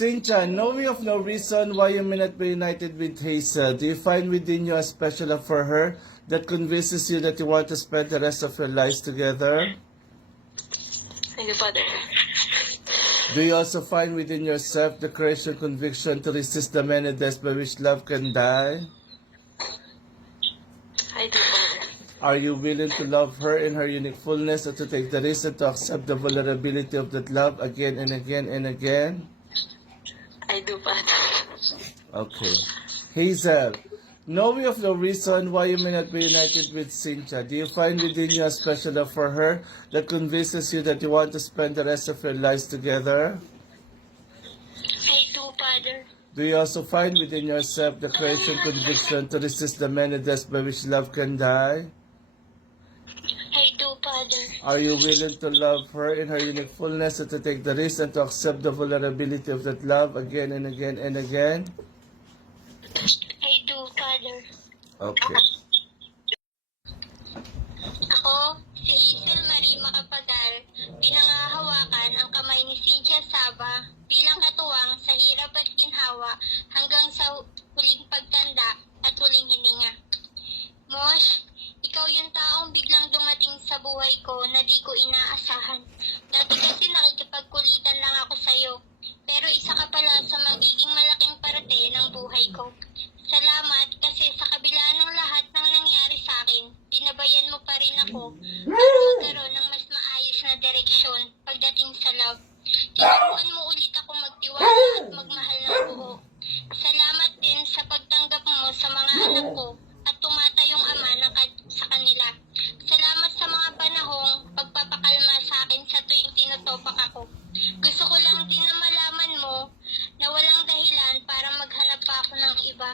Cynthia, knowing of no reason why you may not be united with Hazel, do you find within you a special love for her that convinces you that you want to spend the rest of your lives together? Thank you, Father. Do you also find within yourself the courage and conviction to resist the many deaths by which love can die? I do, Father. Are you willing to love her in her unique fullness and to take the risk and to accept the vulnerability of that love again and again and again? I do, Father. Okay. Hazel, knowing of the reason why you may not be united with Cynthia, do you find within you a special love for her that convinces you that you want to spend the rest of your lives together? I do, Father. Do you also find within yourself the courage and conviction to resist the many deaths by which love can die? I do, Father. Are you willing to love her in her unique fullness and to take the risk and to accept the vulnerability of that love again and again and again? I do, Father. Okay. Ako, si Hazel Marie Macapagal, pinangahawakan ang kamay ni Cynthia Saba bilang katuwang sa hirap at ginhawa hanggang sa huling pagtanda at huling hininga. Mosh, ikaw yung taong biglang dumating sa buhay ko na di ko inaasahan. Dati kasi nakikipagkulitan lang ako sa'yo, pero isa ka pala sa magiging malaking parte ng buhay ko. Salamat kasi sa kabila ng lahat ng nangyari sa akin, binabayan mo pa rin ako para magkaroon ng mas maayos na direksyon pagdating sa love. Tinuruan mo ulit ako magtiwala at magmahal ng buo. Salamat din sa pagtanggap mo sa mga anak ko at tumatayong ama sa kanila. Salamat sa mga panahong pagpapakalma sa akin sa tuwing tinutopak ako. Gusto ko lang din na malaman mo na walang dahilan para maghanap pa ako ng iba.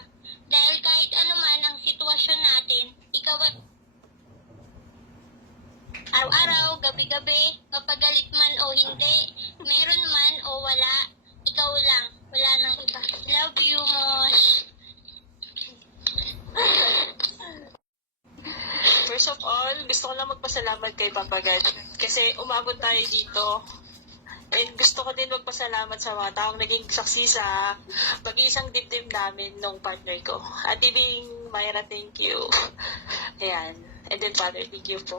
Dahil kahit anuman ang sitwasyon natin, ikaw at araw-araw, gabi-gabi, mapagalit man o hindi, meron man o wala, ikaw lang, wala nang iba. Love you, Mosh. First of all, gusto ko lang magpasalamat kay Papa God kasi umabot tayo dito. And gusto ko din magpasalamat sa mga taong naging saksi sa pag-iisang dibdib namin nung partner ko. At Ibing Myra, thank you. Ayan. And then Father, thank you po.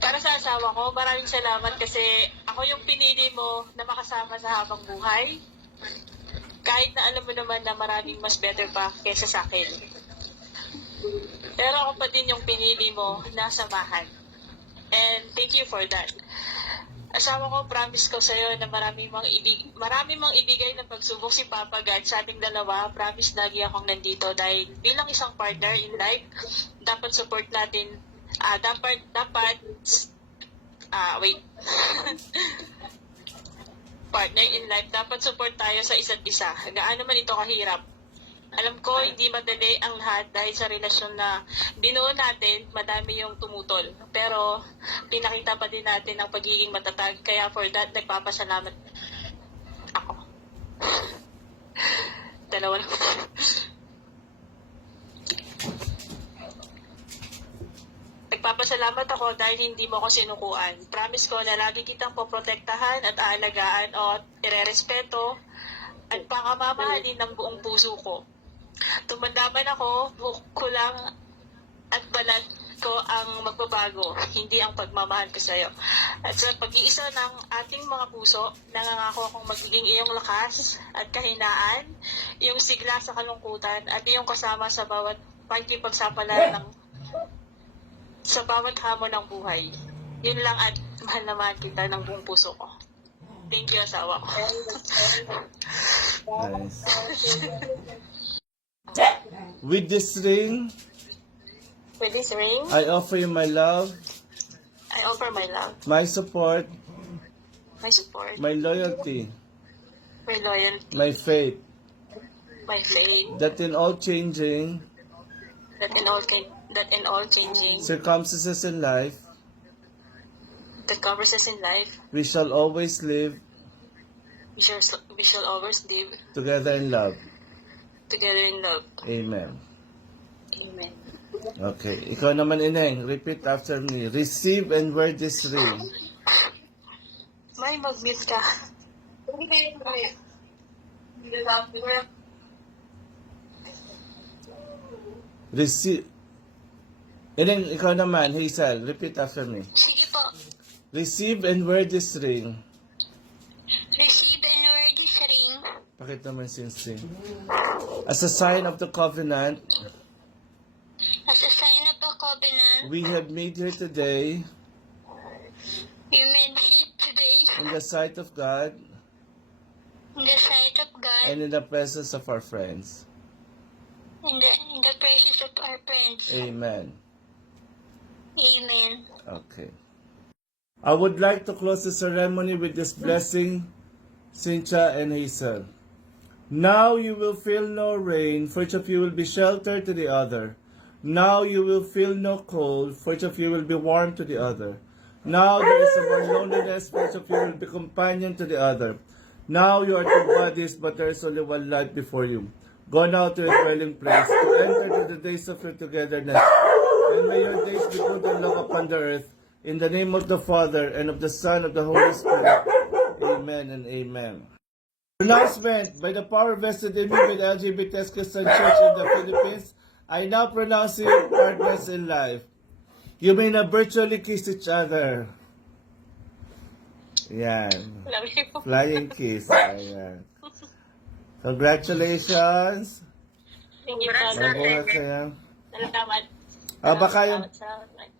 Para sa asawa ko, maraming salamat kasi ako yung pinili mo na makasama sa habang buhay. Kahit na alam mo naman na maraming mas better pa kesa sa akin. Pero ako pa din yung pinili mo na samahan. And thank you for that. Asawa ko, promise ko sa'yo na marami mang ibigay ng pagsubok si Papa God sa ating dalawa. Promise lagi akong nandito dahil bilang isang partner in life, dapat support natin. Partner in life, dapat support tayo sa isa't isa. Gaano man ito kahirap. Alam ko, hindi madali ang lahat dahil sa relasyon na binuo natin, madami yung tumutol. Pero, pinakita pa din natin ang pagiging matatag. Kaya for that, nagpapasalamat ako. Dalawa na. Nagpapasalamat ako dahil hindi mo ako sinukuan. Promise ko na lagi kitang poprotektahan at aalagaan o irerespeto at pangamamahalin ng buong puso ko. Tumanda man ako, buhok ko lang at balat ko ang magbabago, hindi ang pagmamahal ko sa'yo. At sa pag-iisa ng ating mga puso, nangangako akong magiging iyong lakas at kahinaan, iyong sigla sa kalungkutan at iyong kasama sa bawat pagkipagsapalaran sa bawat hamon ng buhay. Yun lang at mahal na mahal kita ng buong puso ko. Thank you, asawa ko. Nice. With this ring, With this ring, I offer you my love, I offer my love, my support, my support, my loyalty, my loyalty, my faith, my faith, that in all changing that in all changing circumstances in life, that covers us in life, we shall always live we shall always live together in love. together in love. Amen. Amen. Okay. Ikaw naman, Ineng, repeat after me. Receive and wear this ring May mag-mute ka. Receive. And then, ikaw naman, Hazel, repeat after me. Sige po. Receive and wear this ring. Receive and wear this ring Pakit naman sing. As a sign of the covenant as a sign of a covenant we have made here today we made it today in the sight of God in the sight of God and in the presence of our friends. in the presence of our friends. Amen. Amen. Okay. I would like to close the ceremony with this blessing, Cynthia and Hazel. Now you will feel no rain, for each of you will be sheltered to the other. Now you will feel no cold, for each of you will be warm to the other. Now there is no loneliness, for each of you will be companion to the other. Now you are two bodies, but there is only one life before you. Go now to your dwelling place, to enter to the days of your togetherness. And may your days be good and long upon the earth. In the name of the Father, and of the Son, and of the Holy Spirit. Amen and amen. Pronouncement. By the power vested in me with LGBT Christian Church in the Philippines, I now pronounce you partners in life. You may na virtually kiss each other. Yan. Love you. Flying kiss. Ayan. Congratulations. Thank you. Mabuhat kayo. Salamat. Baka yung Salamat.